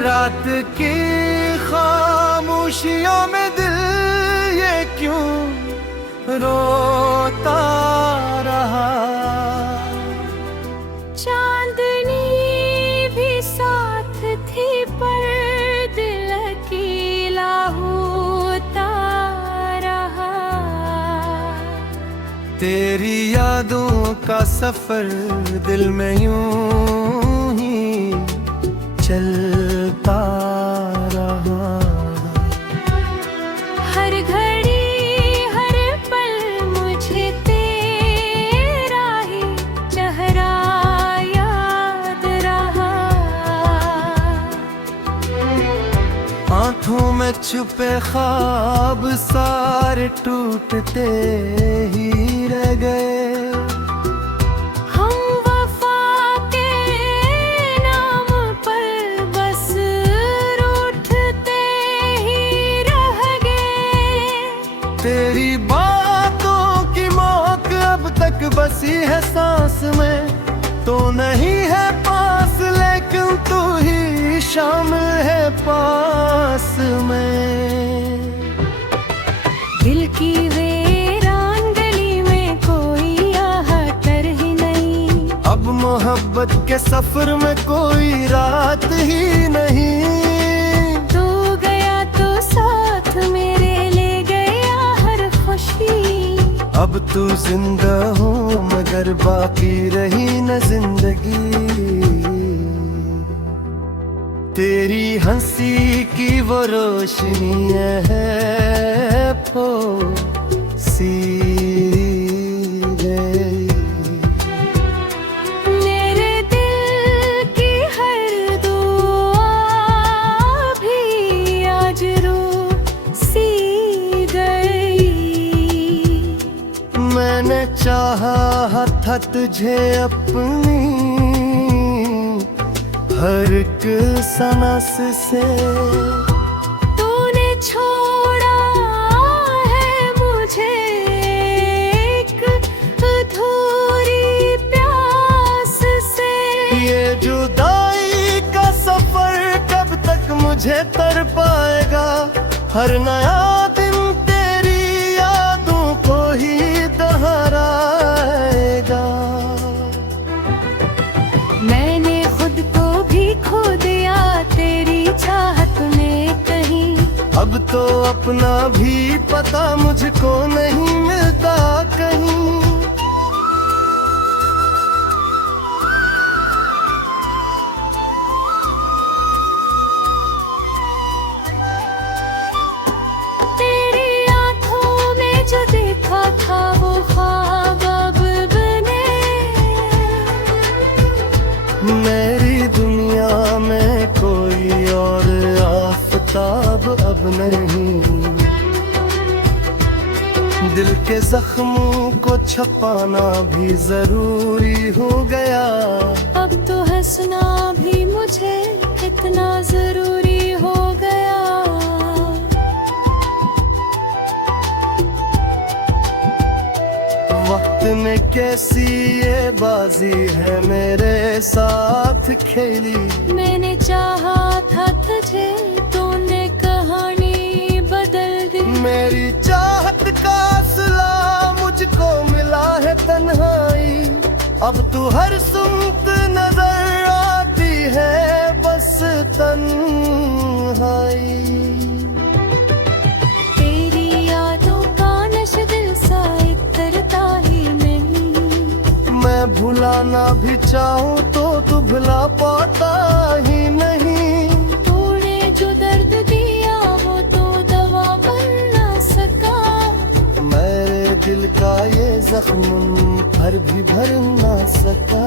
रात की खामोशियों में दिल ये क्यों रोता रहा। चांदनी भी साथ थी पर दिल अकेला होता रहा। तेरी यादों का सफर दिल में यूं ही चलता रहा। हर घड़ी हर पल मुझे तेरा ही चेहरा याद रहा। आंखों में छुपे ख्वाब सारे टूटते ही रह गए। तेरी बातों की महक अब तक बसी है सांस में, तो नहीं है पास लेकिन तू ही शामिल है पास में। दिल की वीरान गली में कोई आहटर ही नहीं, अब मोहब्बत के सफर में कोई रात ही नहीं। तू गया तो साथ मेरे अब तू जिंदा हो मगर बाकी रही न जिंदगी। तेरी हंसी की वो रोशनी है फो सी मेरे दिल की हर दुआ भी आज रो सी गई। मैंने चाहा था तुझे अपनी हर एक सांस से, तूने छोड़ा है मुझे एक अधूरी प्यास से। ये जुदाई का सफर कब तक मुझे तर पाएगा। हर नया दिन तेरी यादों को ही दोहराएगा। मैंने खुद को भी खो दिया तेरी चाहत में कहीं। अब तो अपना भी पता मुझको नहीं मिलता कहीं। तेरी आंखों में जो देखा था वो ख्वाब अब बने। मेरी दुनिया में कोई और आफताब अब नहीं। दिल के जख्मों को छपाना भी जरूरी हो गया। अब तो हंसना भी मुझे इतना जरूरी हो गया। वक्त ने कैसी ये बाजी है मेरे साथ खेली। मैंने चाहा था तुझे तूने कहानी बदल दी। मेरी चाहत का सिला मुझको मिला है तन्हाई। अब तू हर सुमत नजर आती है बस तन्हाई। तेरी यादों का नशा दिल सा इतरता ही नहीं। मैं भुलाना भी चाहूँ तो तू भुला पाता ही नहीं। तूने जो दर्द दिया वो तो दवा बन ना सका। मेरे दिल का ये जख्म भर भी भर ना सका।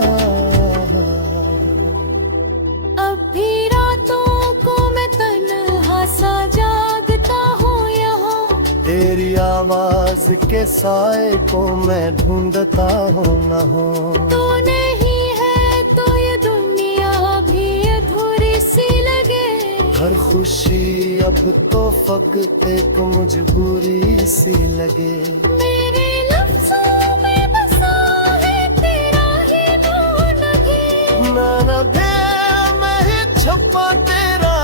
अब भी रातों को मैं तन्हा सा जागता हूँ यहाँ। तेरी आवाज के साए को मैं ढूंढता हूँ न हो। तू नहीं है तो ये दुनिया भी अधूरी सी लगे। हर खुशी अब तो फकत एक मजबूरी सी लगे। मेरे लफ्ज़ों में बसा है तेरा ही नूर नगे। मैं न दे मैं ही छुपा तेरा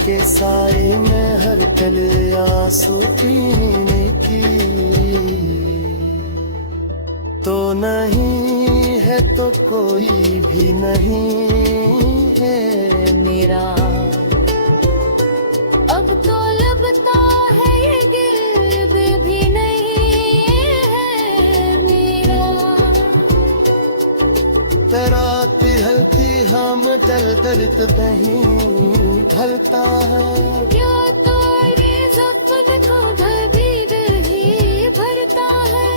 के साए में हर पल आंसू पीने की। तो नहीं है तो कोई भी नहीं है मेरा। अब तो लगता है ये गिर्द भी नहीं है मेरा। रात हलती हम डल दर्द नहीं ढलता है। क्या तो ये ज़ख्म को भी दिल ही भरता है।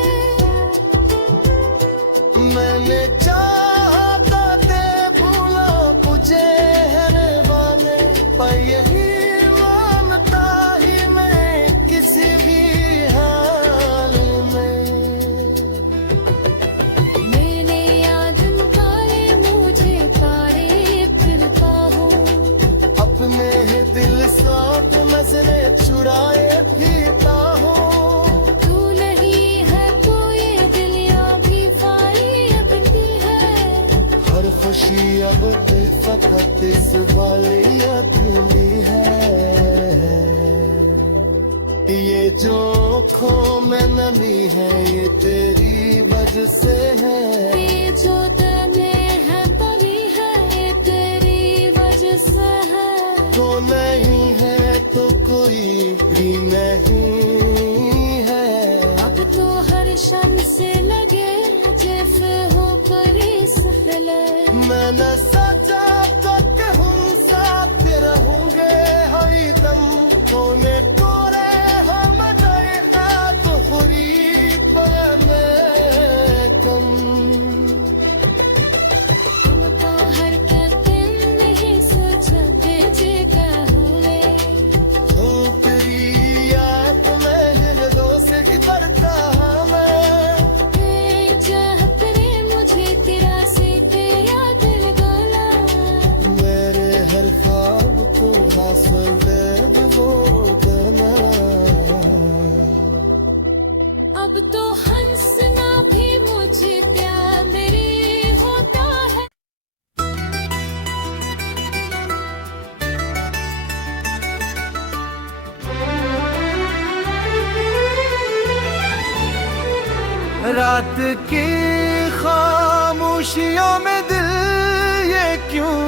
मैंने चाहा ते भूला मुझे है नवाने, पर यही मानता ही मैं किसी भी हाल में। मैंने याद निकाले मुझे तारे फिरता हूँ। अपने ही दिल साथ नजरे छुड़ाए फिरता हूँ। तू नहीं है तो ये दिलियाँ भी फाई अपनी है। हर खुशी अब फकत इस वाली अकेली है। ये जो आँखों में नमी है ये तेरी वजह से है। ये जो दिल में है पली है ये तेरी वजह से है। तो नहीं है तो कोई भी नहीं है। अब तो हर शन से लगे जिफ हो पर इस फिले। मैंने सजा तो कहूँ साथ रहूंगे हरी दम। तूने तोरे हम दया तो खुरी पर मैं कम। हम तो हर कहते नहीं सोचते जे कहूँगे। तेरी याद में हृदय से भरता मैं। चाहत रे मुझे तेरा से तेरा दिल गला। मेरे हर ख्वाब को हासिल वो करना। अब तो हंसना भी मुझे प्यार मेरे होता है। रात की खामोशियों में दिल ये क्यों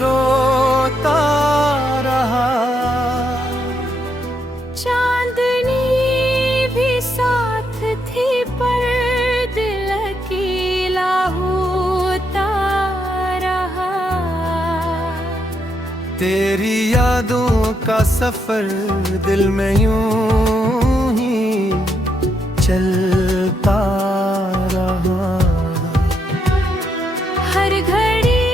रोता रहा। चांदनी भी साथ थी पर दिल अकेला होता रहा। तेरी यादों का सफर दिल में यूं ही चलता रहा। हर घड़ी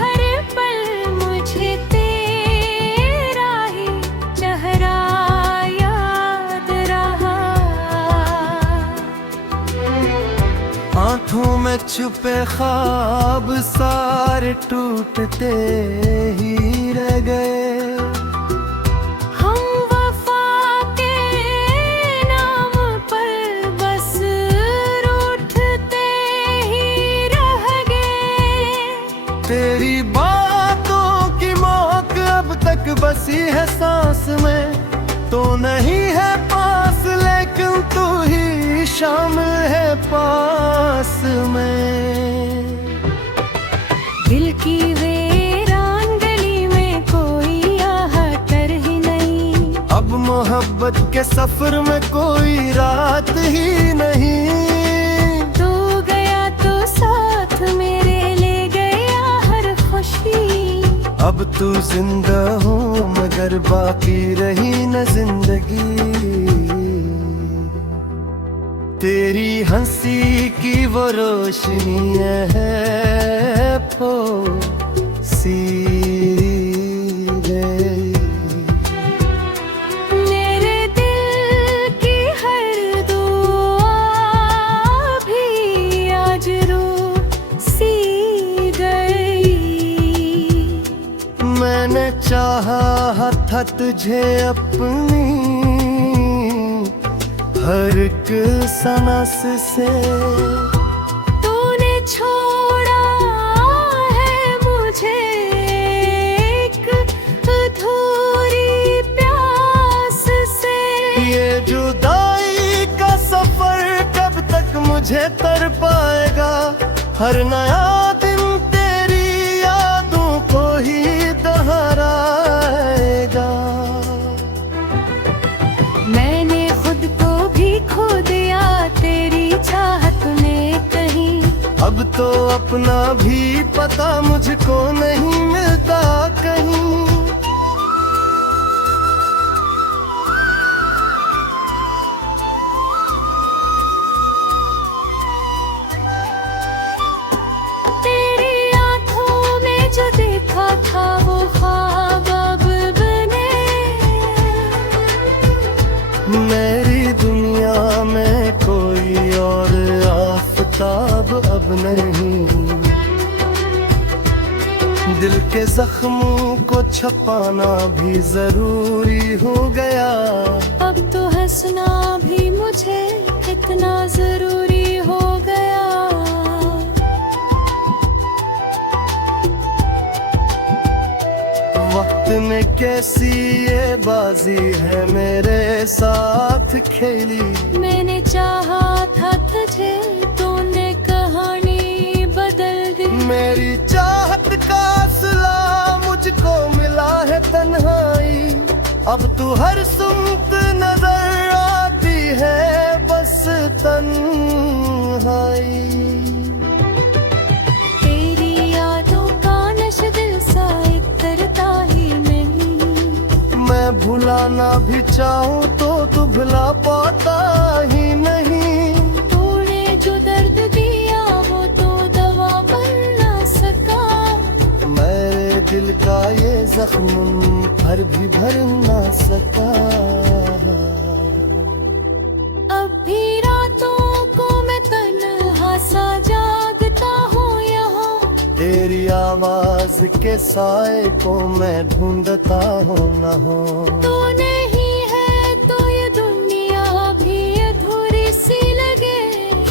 हर पल मुझे तेरा ही चेहरा याद रहा। आंखों में छुपे ख्वाब सारे टूटते ही रह गए। हम वफा के नाम पर बस रूठते ही रह गए। तेरी बातों की महक अब तक बसी है सांस में। तो नहीं है पास लेकिन तू ही शामिल है पास में। दिल की वीरान गली में कोई आहट ही नहीं। अब मोहब्बत के सफर में कोई रात ही नहीं। तू गया तो साथ मेरे ले गया हर खुशी। अब तू जिंदा हो मगर बाकी रही न जिंदगी। तेरी हंसी की वो रोशनी है सी गई। मेरे दिल की हर दुआ भी आज रू सी गई। मैंने चाहा था तुझे अपनी हर एक सांस से। तूने छोड़ा है मुझे एक अधूरा हर नया दिन तेरी यादों को ही दोहराएगा। मैंने खुद को भी खो दिया तेरी चाहत में कहीं। अब तो अपना भी पता मुझको नहीं मिलता कहीं। तेरी आंखों में जो देखा था वो ख्वाब अब बने। मेरी दुनिया में कोई और आफताब अब नहीं। दिल के जख्मों को छपाना भी जरूरी हो गया। अब तो हंसना भी मुझे इतना जरूरी हो गया। वक्त ने कैसी ये बाजी है मेरे साथ खेली। मैंने चाहा था तुझे, तूने कहानी बदल दी। मेरी चाहत का सिला मुझको मिला है तन्हाई। अब तू हर सुमत नजर आती है बस तन्हाई। तेरी यादों का नशा दिल सा इतरता ही नहीं। मैं भुलाना भी चाहूँ तो तू भुला पाता ही नहीं। तूने जो दर्द दिया वो तो दवा बन ना सका। मेरे दिल का ये जख्म भर भी भर ना सका। अब भी रातों को मैं तन्हा सा जागता हूँ यहाँ। तेरी आवाज के साए को मैं ढूंढता हूँ न हो। तू नहीं है तो ये दुनिया भी अधूरी सी लगे।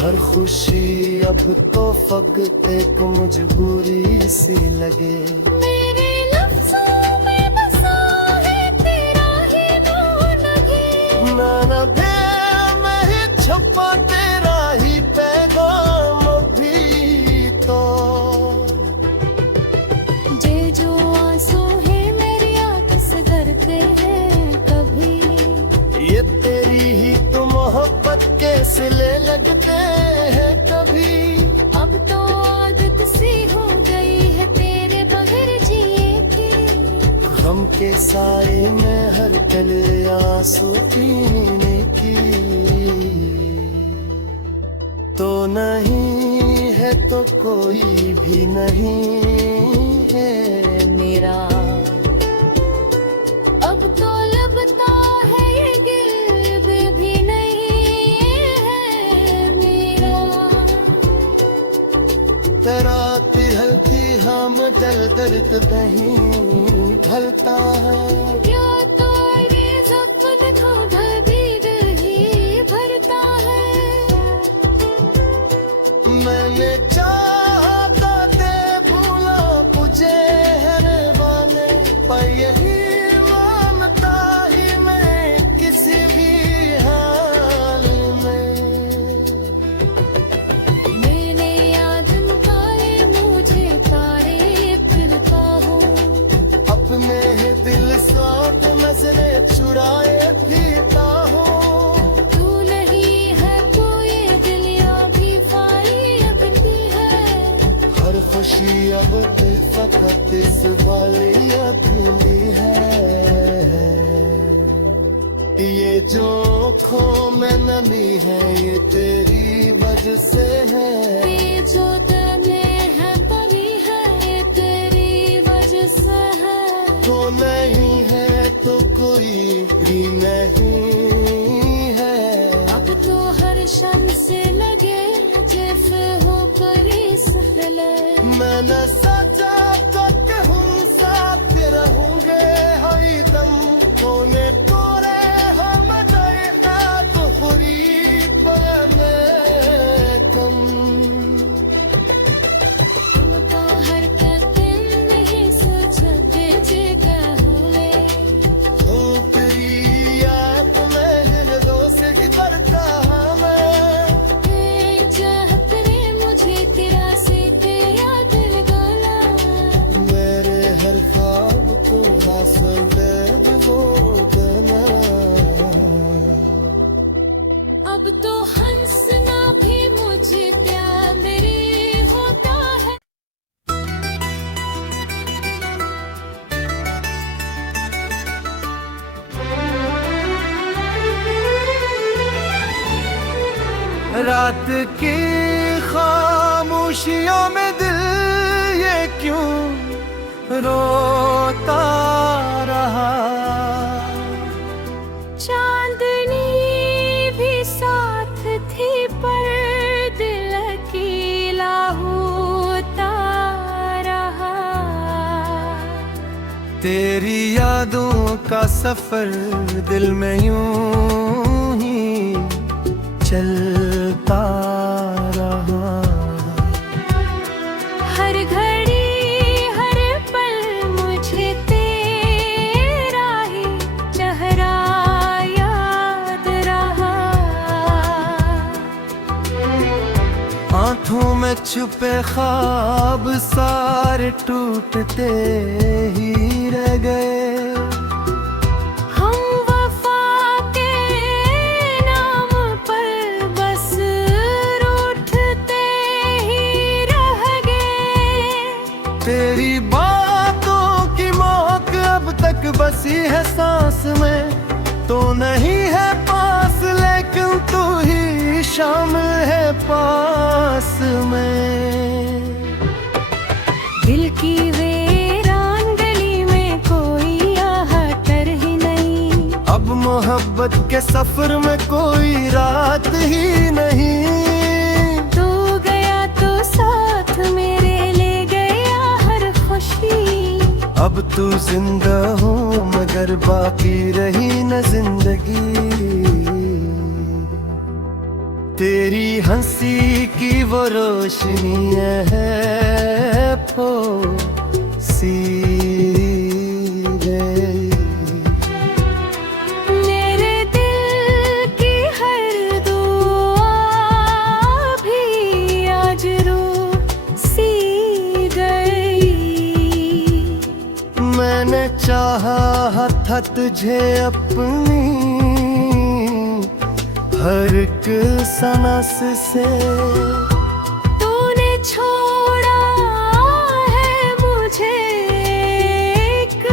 हर खुशी अब तो फकत एक मजबूरी सी लगे। मेरे लफ्ज़ों में बसा है तेरा ही नूर लगे। नाना दे मैं ही छुपा तेरा ही पैगाम भी तो। जे जो आंसू है मेरी आंख से धरते हैं कभी। ये तेरी ही तो मोहब्बत के सिले लगते हैं कभी। अब तो आदत सी हो गई है तेरे बगैर जिए की। गम के साए में हर पल आंसू पीने की। तो नहीं है तो कोई भी नहीं है मेरा अब तो लगता है ये गिर्द भी नहीं है मेरा। तेरा पिघलती हम दल दर्द नहीं ढलता है। या तो ये ज़ख्म को ढबीर ही भरता है। मैंने चाहा था ते भूला मुझे हरवाने पर यही मानता ही मैं किसी भी हाल में। मैंने याद खाए मुझे तारे फिरता हूँ। अपने दिल साथ नजरे चुराए फिरता हूँ। तू नहीं है तो ये दिलिया भी फाई अपनी है। हर खुशी अब ते फकत इस वाली अपनी है। ये जो आँखों में नमी है ये तेरी वजह से है। ये जो दिल में है परी है ये तेरी वजह से है। तो नहीं है तो कोई भी नहीं है। अब तो हर शन से लगे जैसे हो परी सफले। मैं न सचा तो कहूँ साथ रहूंगे हर दम। तूने तोरे हम दया तो खुरी पर मैं कम। तुम तो हर दिन नहीं सोचते जे कहूँगे। तेरी याद में हृदयों से भरता मैं। चाहत रे मुझे तेरा से फासले भी वो देना। अब तो हंसना भी मुझे प्यारे होता है। रात की खामोशियों में दिल ये क्यों रोता रहा। चांदनी भी साथ थी पर दिल अकेला होता रहा। तेरी यादों का सफर दिल में यूं ही चलता रहा। हर घड़ी हर पल मुझे तेरा ही चेहरा याद रहा। आँखों में छुपे ख्वाब सारे टूटते ही रह गए। हम वफा के नाम पर बस रूठते ही रह गए। तेरी बातों की महक अब तक बसी है सांस में, तो नहीं है पास लेकिन तू ही शामिल है पास में। दिल की वीरान गली में कोई आहटर ही नहीं। अब मोहब्बत के सफर में कोई रात ही नहीं। तू गया तो साथ मेरे ले गया हर खुशी। अब तू जिंदा हो मगर बाकी रही न जिंदगी। तेरी हंसी की वो रोशनी है सी गई। मेरे दिल की हर दुआ भी आज रूह सी गई। मैंने चाहा था तुझे अपनी हर एक सांस से। तूने छोड़ा है मुझे एक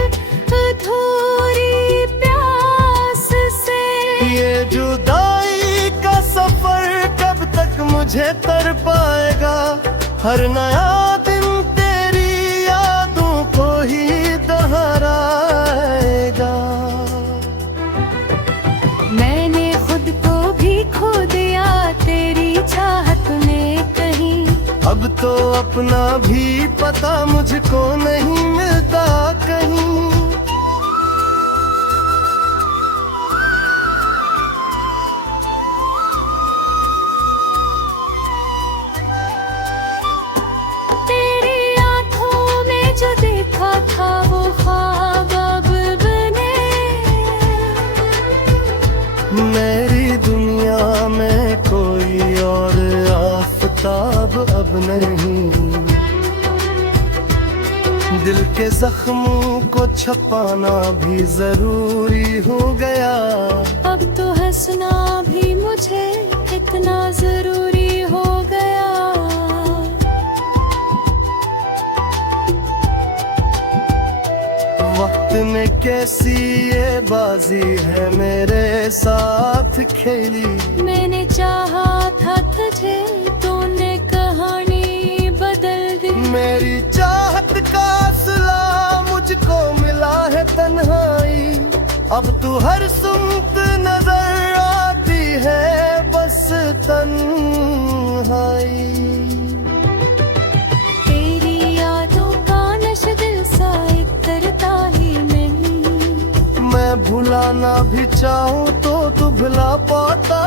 अधूरी प्यास से। ये जुदाई का सफर कब तक मुझे तर पाएगा। हर नया दिन तेरी यादों को ही दोहराएगा। मैंने खुद को भी खो दिया तेरी चाहत में कहीं। अब तो अपना भी पता मुझको नहीं मिलता कहीं। तेरी आंखों में जो देखा था वो ख्वाब अब बने। मेरी दुनिया में कोई और आफताब अब नहीं। दिल के जख्मों को छपाना भी जरूरी हो गया। अब तो हंसना भी मुझे इतना जरूरी हो गया। वक्त में कैसी ये बाजी है मेरे साथ खेली। मैंने चाहा था तुझे तूने कहानी बदल दी। मेरी चाहत का असला मुझको मिला है तन्हाई। अब तू हर सुमत नजर आती है बस तन्हाई। तेरी यादों का नशा दिल सा इतरता ही नहीं। मैं भुलाना भी चाहूँ तो तू भुला पाता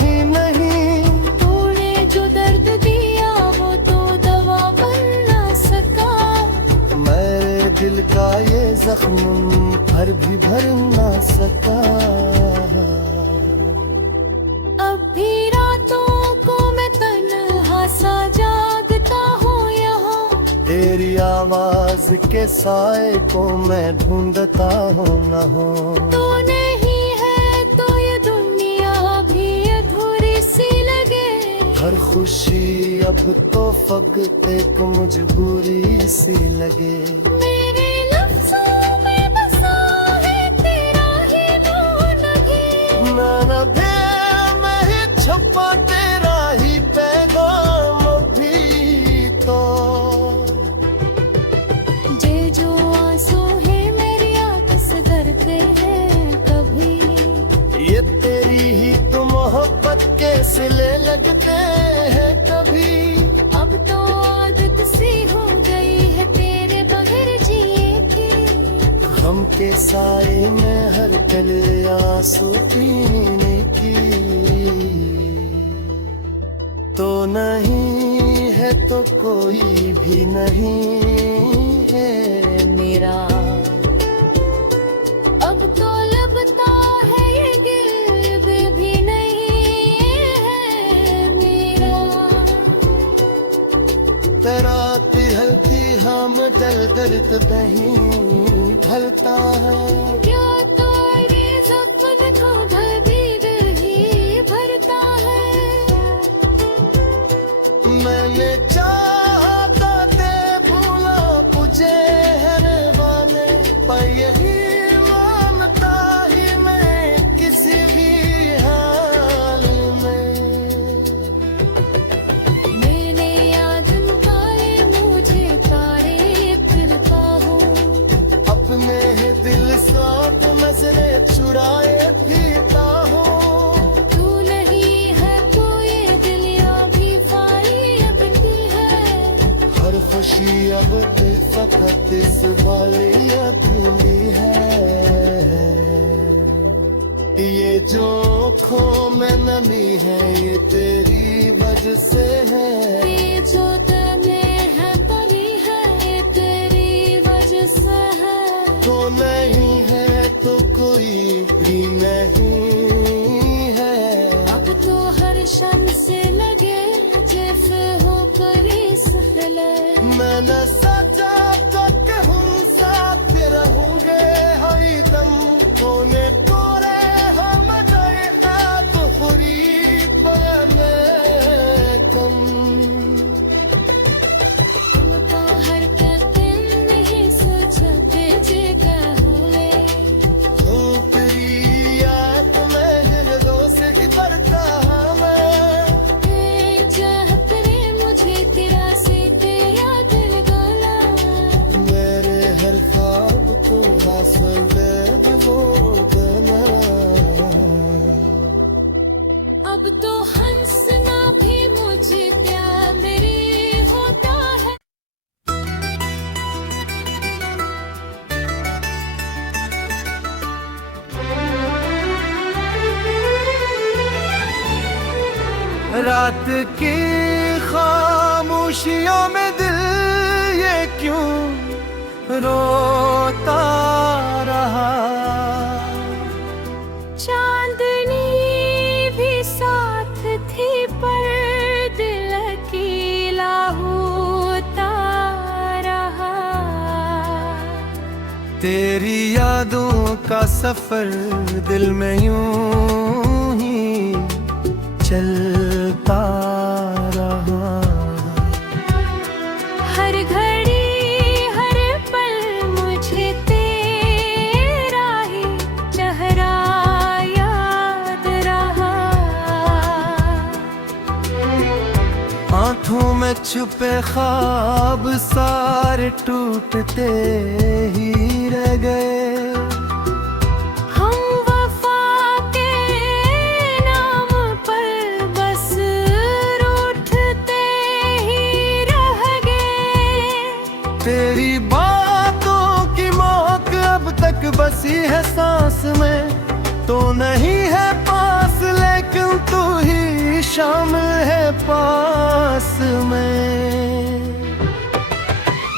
ही नहीं। तूने जो दर्द दिया वो तो दवा बन ना सका। मेरे दिल का ये जख्म भर भी भर ना सका। अब भी रातों को मैं तन्हा सा जागता हूँ यहाँ। तेरी आवाज के साए को मैं ढूंढता हूँ न हो। तू नहीं है तो ये दुनिया भी अधूरी सी लगे। हर खुशी अब तो फकत एक मजबूरी सी लगे। मेरे लफ्ज़ों में बसा है तेरा ही नूर लगे। ना भी मैं ही छुपा तेरा ही पैगाम भी तो। जे जो आंसू है मेरी आंख से डरते हैं कभी। ये तेरी ही तो मोहब्बत के सिले लगते हैं कभी। अब तो आदत सी हो गई है तेरे बगैर जिए की। गम के साए में हर पल आंसू पीने की। तो नहीं है तो कोई भी नहीं है मेरा। अब तो लगता है ये गिल्ब भी नहीं है मेरा। तराती हल्की हम दल दर्द नहीं ढलता है। क्या तो ये ज़ख्म को भी दिल ही भरता है। मैंने चाहा था ते भूला मुझे हरवाने। पर यही मानता ही मैं किसी भी हाल में। मैंने याद पाए मुझे तारे फिरता हूँ। अपने ही दिल साथ नजरे चुराए फिरता हूँ। तू नहीं है तो ये दिल भी फाई अपनी है। हर खुशी अब फकत इस वाली अधूरी है। ये जो आँखों में नमी है ये तेरी वजह से है। ये जो तने है तभी है ये तेरी वजह से है। तो नहीं है तो कोई भी नहीं है। अब तो हर क्षण से लगे जैसे हो परी सहले। मैंने सचा तो कहूँ साथ रहूंगे हरदम। कोने कोरे हम जाएगा तो खुरी पर मैं कम। उनका हर कहते नहीं सोचते जे कहूँले। हो तेरी याद में हृदयों से भरता मैं। चाहत रे मुझे तेरा से तेरा दिल गला। मेरे हर ख्वाब को हासिल वो देना। अब तो हंसना भी मुझे क्या मेरी होता है। रात की खामोशियों में दिल ये क्यों रोता रहा। चांदनी भी साथ थी पर दिल अकेला होता रहा। तेरी यादों का सफर दिल में यूं ही चलता रहा। हर घड़ी हर पल मुझे तेरा ही चेहरा याद रहा। आँखों में छुपे ख्वाब सारे टूटते ही रह गए। हम वफा के नाम पर बस रूठते ही रह गए। तेरी बातों की महक अब तक बसी है सांस में। तो नहीं है पास लेकिन तू ही शामिल है पास में।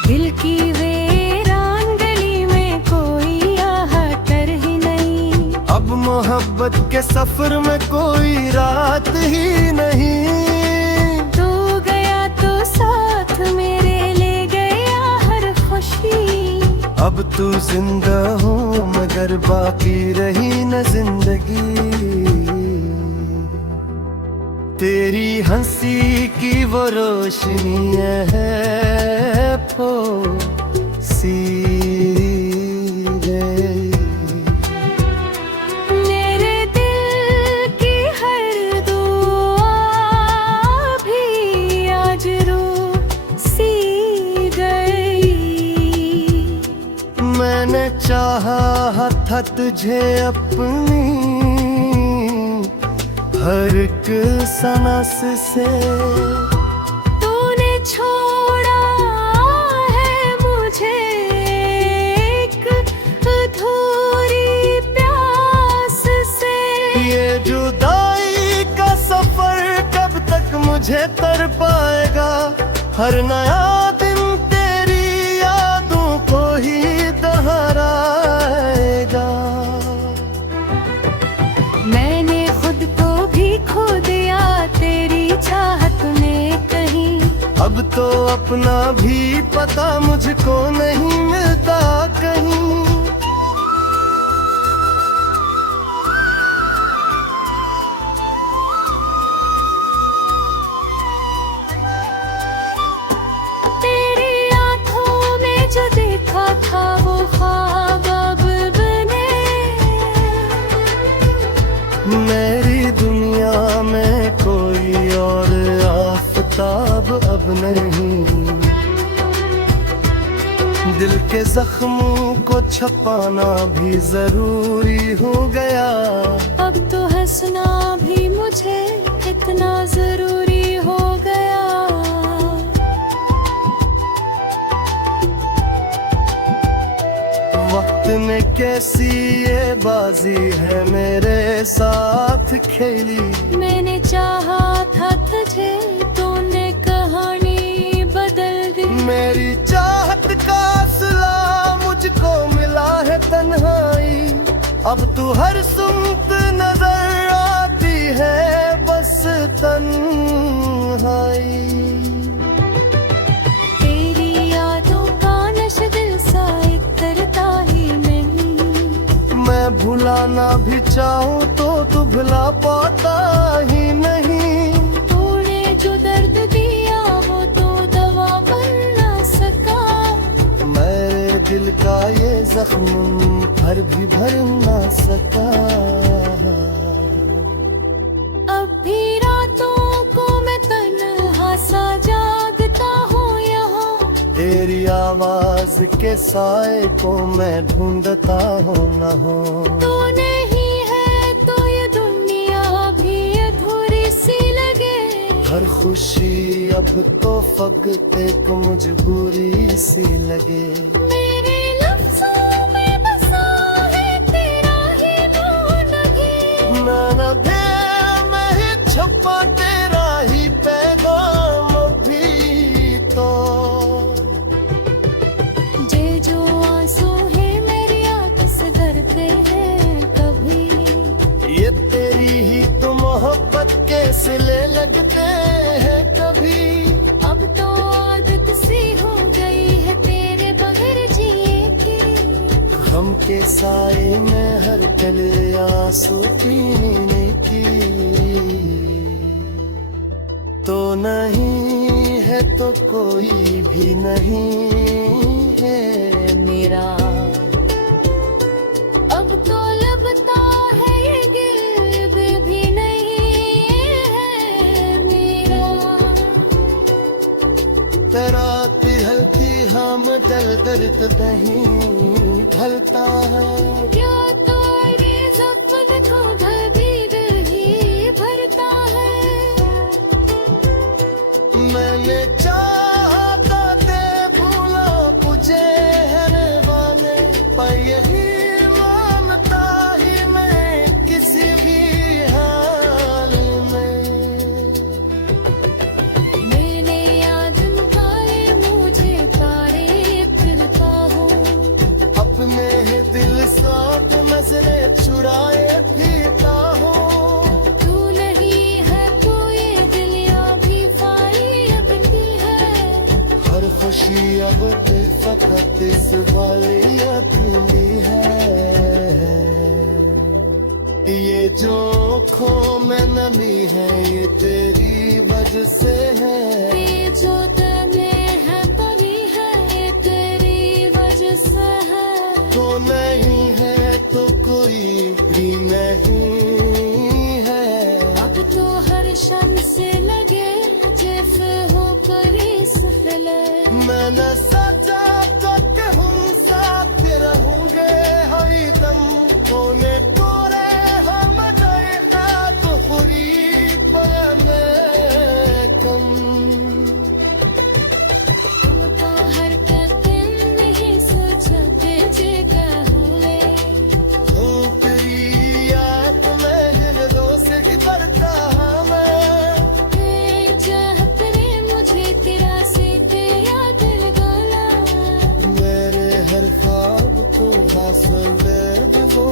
दिल की वीरान गली में कोई आहटर ही नहीं। अब मोहब्बत के सफर में कोई रात ही नहीं। तू गया तो साथ मेरे ले गया हर अब तू जिंदा हो मगर बाकी रही न जिंदगी। तेरी हंसी की वो रोशनी है सी गई। मेरे दिल की हर दुआ भी आज सी गई। मैंने चाहा था तुझे अपनी हर एक सांस से, तूने छोड़ा है मुझे एक अधूरी प्यास से। ये जुदाई का सफर कब तक मुझे तर पाएगा। हर नया दिन तेरी यादों को ही दोहराएगा। मैंने खुद को भी खो दिया तेरी चाहत में कहीं। अब तो अपना भी पता मुझको नहीं मिलता कहीं। तेरी आंखों में जो देखा था वो ख्वाब अब बने। मेरी दुनिया में कोई और आफताब अब नहीं। दिल के जख्मों को छपाना भी जरूरी हो गया। अब तो हंसना भी मुझे इतना जरूरी हो गया। वक्त ने कैसी ये बाजी है मेरे साथ खेली। मैंने चाहा था तुझे तूने कहानी बदल दी। मेरी चाहत का सिला मुझको मिला है तन्हाई। अब तू हर सुमत नजर आती है बस तन्हाई। तेरी यादों का नशा दिल सा इतरता ही नहीं। मैं भुलाना भी चाहूँ तो भुला पाता ही नहीं। तूने जो दर्द दिया वो तो दवा बन ना सका। मेरे दिल का ये जख्म भर भी भर ना सका। अब भी रातों को मैं तन्हा सा जागता हूँ यहाँ। तेरी आवाज के साए को मैं ढूंढता हूँ न हो। तू नहीं है तो ये दुनिया भी अधूरी सी लगे। हर खुशी अब तो फकत एक मजबूरी सी लगे। मेरे लफ्ज़ों में बसा है तेरा ही नूर लगे। नभे में ही छुपा तेरा ही पैगाम भी तो। जे जो आंसू है मेरी आंख से धरते हैं कभी। ये तेरी ही तो मोहब्बत के सिले लगते हैं कभी। अब तो आदत सी हो गई है तेरे बगैर जिए की। गम के साए में हर पले आंसू पीने की। तो नहीं है तो कोई भी नहीं है मेरा। अब तो लगता है ये गिल्ब भी नहीं है मेरा। तराती हल्की हम डल दर्द नहीं ढलता है। क्या तो ये ज़ख्म को भी दिल ही भरता है। मैंने चाहा था ते भूला मुझे हरवाने। पर यही मानता ही मैं किसी भी हाल में। मैंने याद खाए मुझे पारे फिरता हूँ। अपने दिल साथ 36 वालियां पीली है। ये जो आँखों में नमी है ये तेरी वजह से है। ये जो दिल में है तभी है ये तेरी वजह से है। तो नहीं है तो कोई भी नहीं है। अब तो हर क्षण से लगे जैसे हो करी सफले। मैंने सचा तो कहूँ साथ रहूंगे हरदम। कोने कोरे हम जाएगा तो पूरी पर मैं कम। तुम तो हर दिन नहीं सोचा के जे कहूँगे। हो तेरी याद में हृदयों से भरता मैं। चाहत रे मुझे तेरा से तेरा दिल गला। मेरे हर ख्वाब को हासिल वो